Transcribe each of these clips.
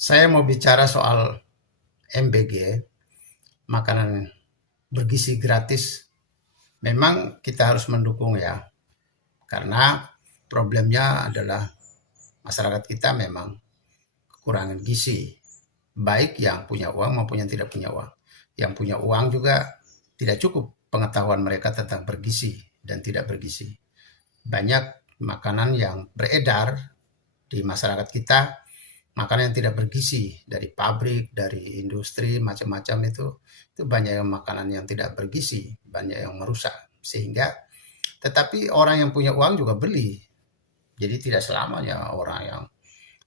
Saya mau bicara soal MBG, makanan bergizi gratis. Memang kita harus mendukung ya, karena problemnya adalah masyarakat kita memang kekurangan gizi, baik yang punya uang maupun yang tidak punya uang. Yang punya uang juga tidak cukup pengetahuan mereka tentang bergizi dan tidak bergizi. Banyak makanan yang beredar di masyarakat kita, makanan yang tidak bergizi dari pabrik, dari industri macam-macam itu banyak yang makanan yang tidak bergizi, banyak yang merusak sehingga tetapi orang yang punya uang juga beli. Jadi tidak selamanya orang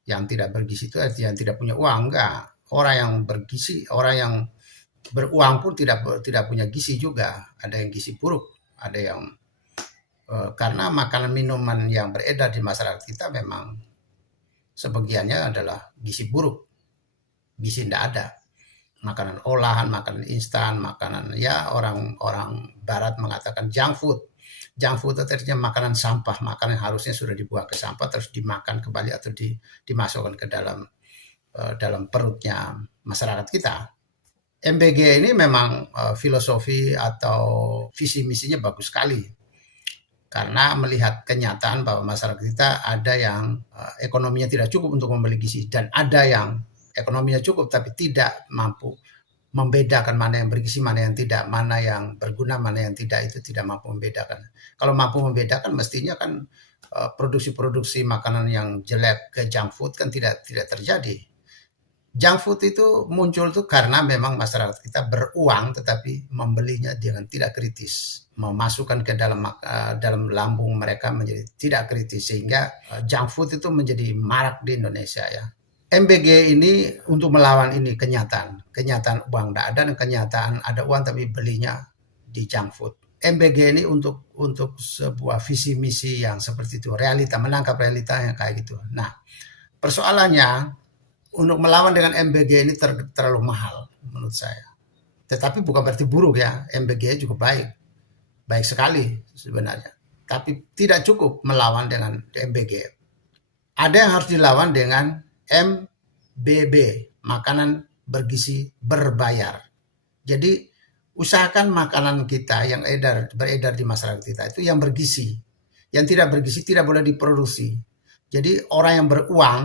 yang tidak bergizi itu artinya yang tidak punya uang, enggak. Orang yang bergizi, orang yang beruang pun tidak punya gizi juga. Ada yang gizi buruk, ada yang karena makanan minuman yang beredar di masyarakat kita memang sebagiannya adalah gizi buruk, gizi tidak ada. Makanan olahan, makanan instan, makanan ya orang-orang barat mengatakan junk food. Junk food itu artinya makanan sampah, makanan yang harusnya sudah dibuang ke sampah terus dimakan kembali atau dimasukkan ke dalam perutnya masyarakat kita. MBG ini memang filosofi atau visi misinya bagus sekali karena melihat kenyataan bahwa masyarakat kita ada yang ekonominya tidak cukup untuk membeli gizi dan ada yang ekonominya cukup tapi tidak mampu membedakan mana yang bergizi, mana yang tidak, mana yang berguna, mana yang tidak, itu tidak mampu membedakan. Kalau mampu membedakan mestinya kan produksi-produksi makanan yang jelek ke junk food kan tidak terjadi. Junk food itu muncul tuh karena memang masyarakat kita beruang tetapi membelinya dengan tidak kritis, memasukkan ke dalam lambung mereka menjadi tidak kritis sehingga junk food itu menjadi marak di Indonesia ya. MBG ini untuk melawan ini kenyataan uang tidak ada dan kenyataan ada uang tapi belinya di junk food. MBG ini untuk sebuah visi misi yang seperti itu, realita, menangkap realita yang kayak gitu. Nah, persoalannya untuk melawan dengan MBG ini terlalu mahal menurut saya. Tetapi bukan berarti buruk ya, MBG juga baik sekali sebenarnya. Tapi tidak cukup melawan dengan MBG. Ada yang harus dilawan dengan MBB, makanan bergizi berbayar. Jadi usahakan makanan kita yang beredar di masyarakat kita itu yang bergizi. Yang tidak bergizi tidak boleh diproduksi. Jadi orang yang beruang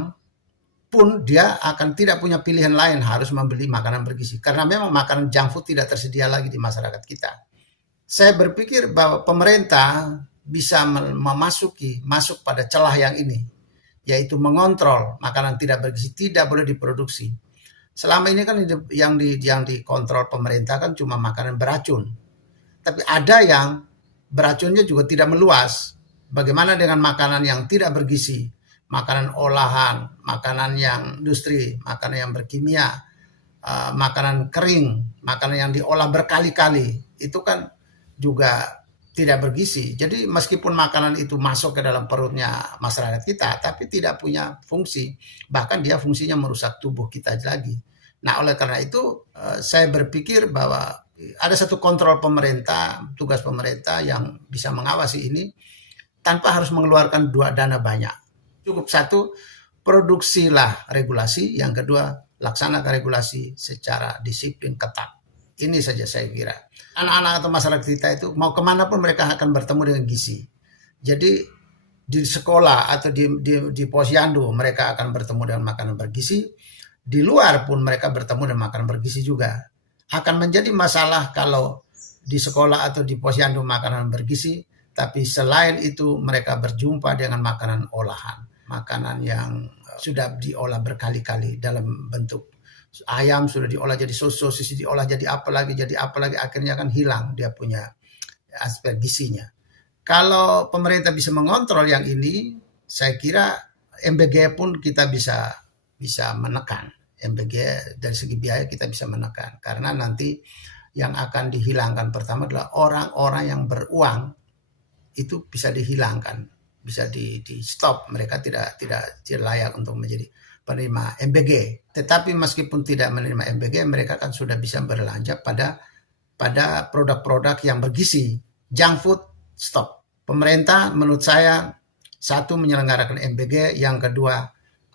pun dia akan tidak punya pilihan lain harus membeli makanan bergizi. Karena memang makanan junk food tidak tersedia lagi di masyarakat kita. Saya berpikir bahwa pemerintah bisa masuk pada celah yang ini, yaitu mengontrol makanan tidak bergizi tidak boleh diproduksi. Selama ini kan yang dikontrol pemerintah kan cuma makanan beracun. Tapi ada yang beracunnya juga tidak meluas. Bagaimana dengan makanan yang tidak bergizi? Makanan olahan, makanan yang industri, makanan yang berkimia, makanan kering, makanan yang diolah berkali-kali. Itu kan juga tidak bergizi. Jadi meskipun makanan itu masuk ke dalam perutnya masyarakat kita, tapi tidak punya fungsi. Bahkan dia fungsinya merusak tubuh kita lagi. Nah, oleh karena itu saya berpikir bahwa ada satu kontrol pemerintah, tugas pemerintah yang bisa mengawasi ini tanpa harus mengeluarkan dana banyak. Cukup satu, produksilah regulasi. Yang kedua, laksanakan regulasi secara disiplin ketat. Ini saja saya kira. Anak-anak atau masyarakat kita itu mau kemana pun mereka akan bertemu dengan gizi. Jadi di sekolah atau di posyandu mereka akan bertemu dengan makanan bergizi. Di luar pun mereka bertemu dengan makanan bergizi juga. Akan menjadi masalah kalau di sekolah atau di posyandu makanan bergizi, tapi selain itu mereka berjumpa dengan makanan olahan. Makanan yang sudah diolah berkali-kali dalam bentuk ayam sudah diolah jadi sosis, diolah jadi apa lagi, akhirnya kan hilang dia punya aspek gizinya. Kalau pemerintah bisa mengontrol yang ini, saya kira MBG pun kita bisa menekan. MBG dari segi biaya kita bisa menekan karena nanti yang akan dihilangkan pertama adalah orang-orang yang beruang itu bisa dihilangkan, bisa di stop, mereka tidak layak untuk menjadi penerima MBG. Tetapi meskipun tidak menerima MBG, mereka kan sudah bisa berlanjut pada produk-produk yang bergizi. Junk food stop. Pemerintah menurut saya satu menyelenggarakan MBG, yang kedua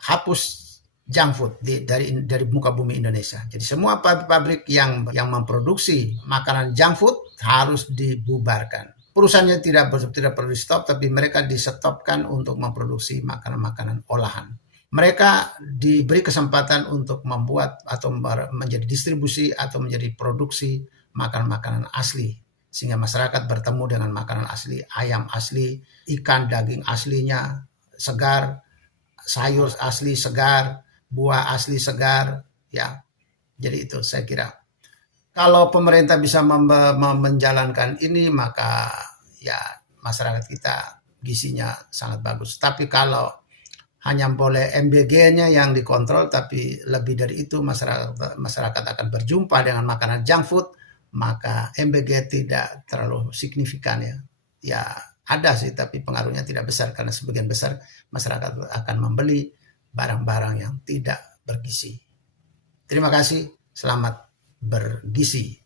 hapus junk food dari muka bumi Indonesia. Jadi semua pabrik yang memproduksi makanan junk food harus dibubarkan. Perusahaannya tidak perlu di stop, tapi mereka disetopkan untuk memproduksi makanan-makanan olahan. Mereka diberi kesempatan untuk membuat atau menjadi distribusi atau menjadi produksi makanan-makanan asli, sehingga masyarakat bertemu dengan makanan asli, ayam asli, ikan daging aslinya segar, sayur asli segar, buah asli segar, ya. Jadi itu saya kira. Kalau pemerintah bisa menjalankan ini, maka ya masyarakat kita gizinya sangat bagus. Tapi kalau hanya boleh MBG-nya yang dikontrol, tapi lebih dari itu masyarakat akan berjumpa dengan makanan junk food, maka MBG tidak terlalu signifikan ya. Ya ada sih, tapi pengaruhnya tidak besar karena sebagian besar masyarakat akan membeli barang-barang yang tidak bergizi. Terima kasih, selamat bergizi.